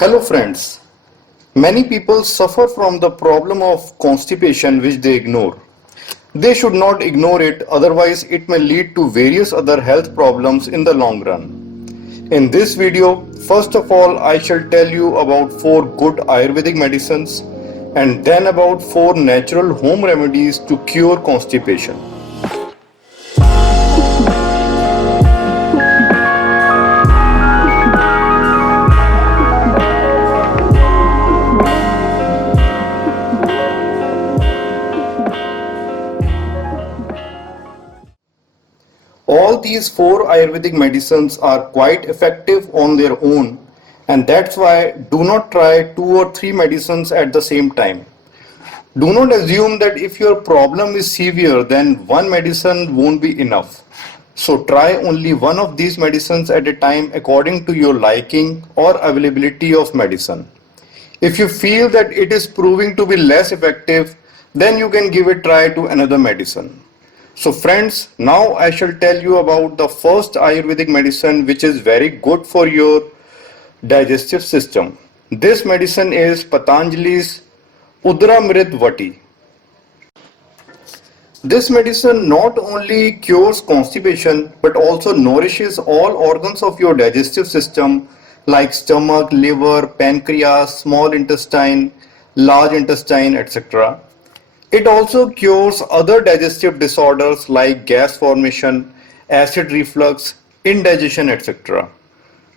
Hello friends. Many people suffer from the problem of constipation which they ignore. They should not ignore it, otherwise it may lead to various other health problems in the long run. In this video, first of all I shall tell you about 4 good Ayurvedic medicines and then about 4 natural home remedies to cure constipation. All these 4 Ayurvedic medicines are quite effective on their own, and that's why do not try 2 or 3 medicines at the same time. Do not assume that if your problem is severe then one medicine won't be enough. So try only one of these medicines at a time according to your liking or availability of medicine. If you feel that it is proving to be less effective, then you can give a try to another medicine. So friends, now I shall tell you about the first Ayurvedic medicine which is very good for your digestive system. This medicine is Patanjali's Udramrit Vati. This medicine not only cures constipation but also nourishes all organs of your digestive system like stomach, liver, pancreas, small intestine, large intestine, etc. It also cures other digestive disorders like gas formation, acid reflux, indigestion, etc.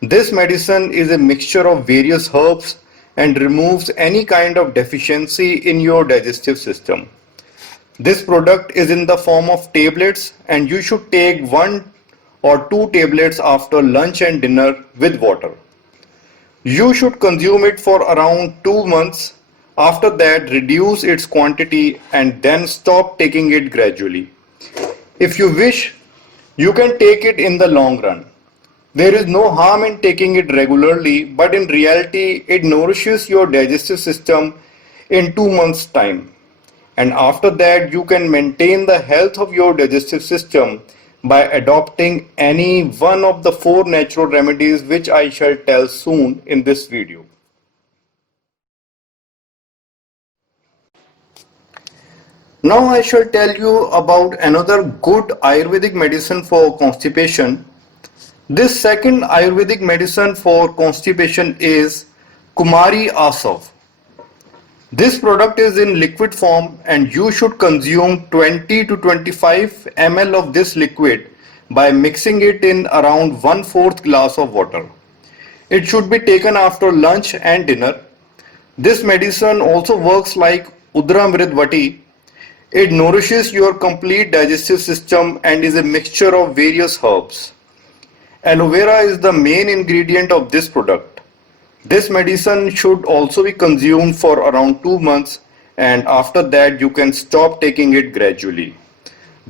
This medicine is a mixture of various herbs and removes any kind of deficiency in your digestive system. This product is in the form of tablets and you should take 1 or 2 tablets after lunch and dinner with water. You should consume it for around 2 months. After that, reduce its quantity and then stop taking it gradually. If you wish, you can take it in the long run. There is no harm in taking it regularly, but in reality, it nourishes your digestive system in 2 months' time. And after that, you can maintain the health of your digestive system by adopting any one of the 4 natural remedies which I shall tell soon in this video. Now I shall tell you about another good Ayurvedic medicine for constipation. This second Ayurvedic medicine for constipation is Kumari Asav. This product is in liquid form and you should consume 20 to 25 ml of this liquid by mixing it in around 1/4 glass of water. It should be taken after lunch and dinner. This medicine also works like Udramrit Vati. It nourishes your complete digestive system and is a mixture of various herbs. Aloe vera is the main ingredient of this product. This medicine should also be consumed for around 2 months and after that you can stop taking it gradually.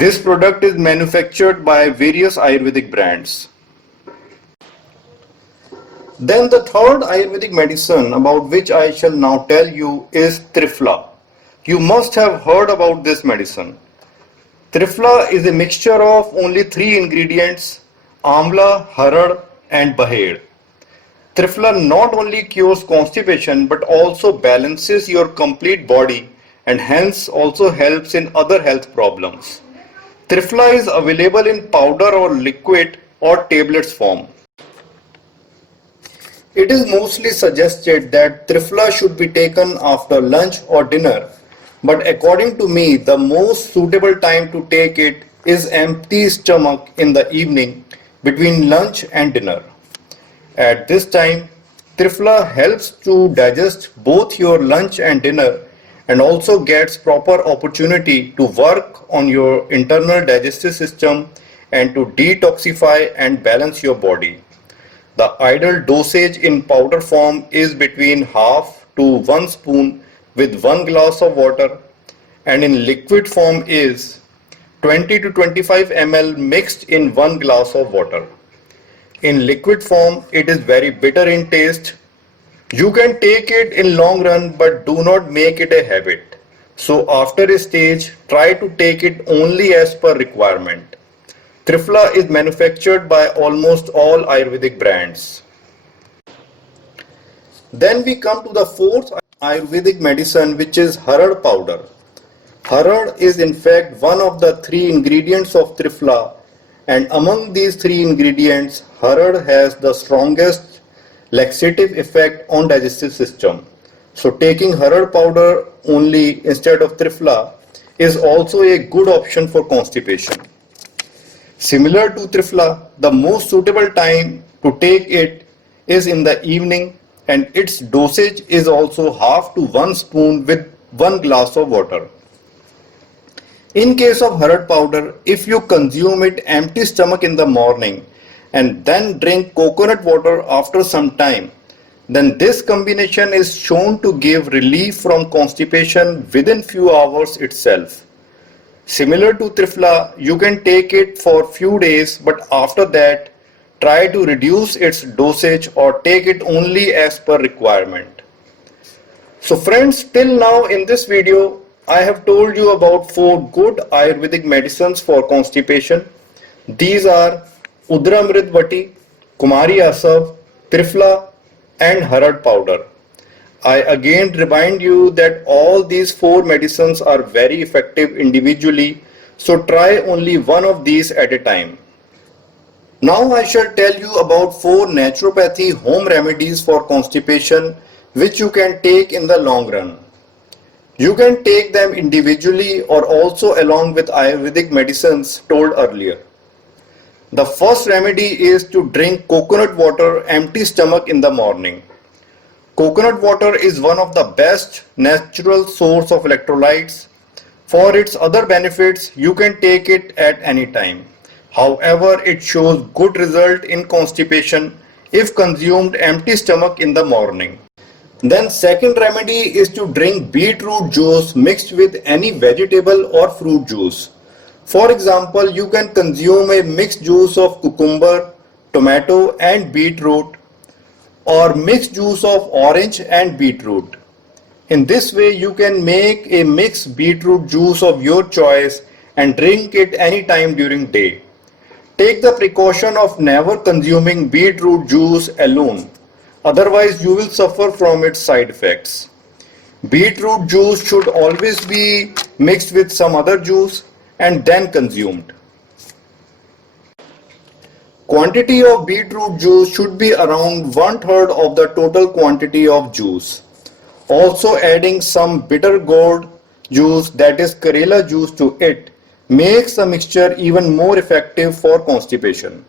This product is manufactured by various Ayurvedic brands. Then the third Ayurvedic medicine about which I shall now tell you is Triphala. You must have heard about this medicine. Triphala is a mixture of only 3 ingredients: Amla, Harad and Bahed. Triphala not only cures constipation but also balances your complete body and hence also helps in other health problems. Triphala is available in powder or liquid or tablets form. It is mostly suggested that Triphala should be taken after lunch or dinner, but according to me the most suitable time to take it is empty stomach in the evening between lunch and dinner. At this time, Triphala helps to digest both your lunch and dinner and also gets proper opportunity to work on your internal digestive system and to detoxify and balance your body. The ideal dosage in powder form is between half to 1 spoon with 1 glass of water, and in liquid form is 20 to 25 ml mixed in 1 glass of water. In liquid form, it is very bitter in taste. You can take it in long run but do not make it a habit. So after a stage, try to take it only as per requirement. Triphala is manufactured by almost all Ayurvedic brands. Then we come to the fourth Ayurvedic medicine, which is Harad powder. Harad is in fact one of the three ingredients of Triphala, and among these three ingredients, Harad has the strongest laxative effect on digestive system. So taking Harad powder only instead of Triphala is also a good option for constipation. Similar to Triphala, the most suitable time to take it is in the evening, and its dosage is also half to 1 spoon with 1 glass of water. In case of Harad powder, if you consume it empty stomach in the morning and then drink coconut water after some time, then this combination is shown to give relief from constipation within few hours itself. Similar to Triphala, you can take it for few days, but after that try to reduce its dosage or take it only as per requirement. So friends, till now in this video I have told you about 4 good Ayurvedic medicines for constipation. These are Udramrit Vati, Kumari Asav, Triphala and Harad powder. I again remind you that all these 4 medicines are very effective individually, so try only one of these at a time. Now I shall tell you about 4 naturopathy home remedies for constipation which you can take in the long run. You can take them individually or also along with Ayurvedic medicines told earlier. The first remedy is to drink coconut water empty stomach in the morning. Coconut water is one of the best natural source of electrolytes. For its other benefits, you can take it at any time. However, it shows good result in constipation if consumed empty stomach in the morning. Then second remedy is to drink beetroot juice mixed with any vegetable or fruit juice. For example, you can consume a mixed juice of cucumber, tomato and beetroot, or mixed juice of orange and beetroot. In this way you can make a mixed beetroot juice of your choice and drink it anytime during day. Take the precaution of never consuming beetroot juice alone, otherwise you will suffer from its side effects. Beetroot juice should always be mixed with some other juice and then consumed. Quantity of beetroot juice should be around 1/3 of the total quantity of juice. Also adding some bitter gourd juice, that is Karela juice, to it makes the mixture even more effective for constipation.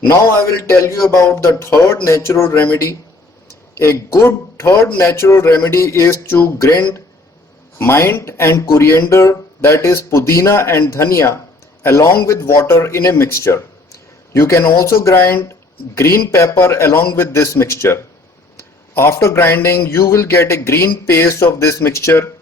Now I will tell you about the third natural remedy. A good third natural remedy is to grind mint and coriander, that is pudina and dhania, along with water in a mixture. You can also grind green pepper along with this mixture. After grinding, you will get a green paste of this mixture.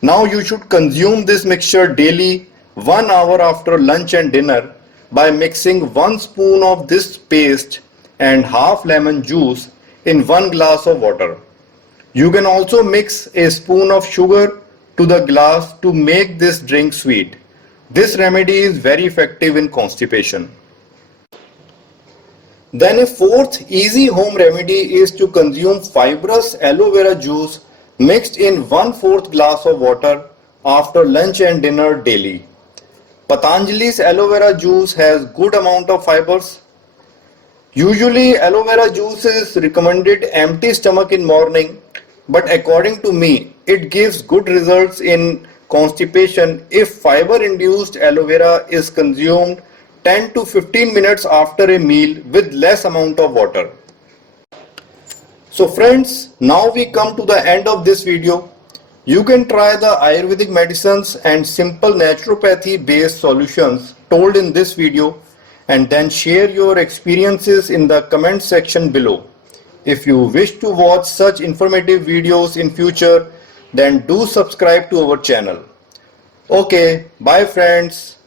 Now you should consume this mixture daily 1 hour after lunch and dinner by mixing 1 spoon of this paste and half lemon juice in 1 glass of water. You can also mix a spoon of sugar to the glass to make this drink sweet. This remedy is very effective in constipation. Then a fourth easy home remedy is to consume fibrous aloe vera juice mixed in 1/4 glass of water after lunch and dinner daily. Patanjali's aloe vera juice has good amount of fibers. Usually aloe vera juice is recommended empty stomach in morning, but according to me it gives good results in constipation if fiber induced aloe vera is consumed 10 to 15 minutes after a meal with less amount of water. So friends, now we come to the end of this video. You can try the Ayurvedic medicines and simple naturopathy based solutions told in this video and then share your experiences in the comment section below. If you wish to watch such informative videos in future, then do subscribe to our channel. Okay, bye friends.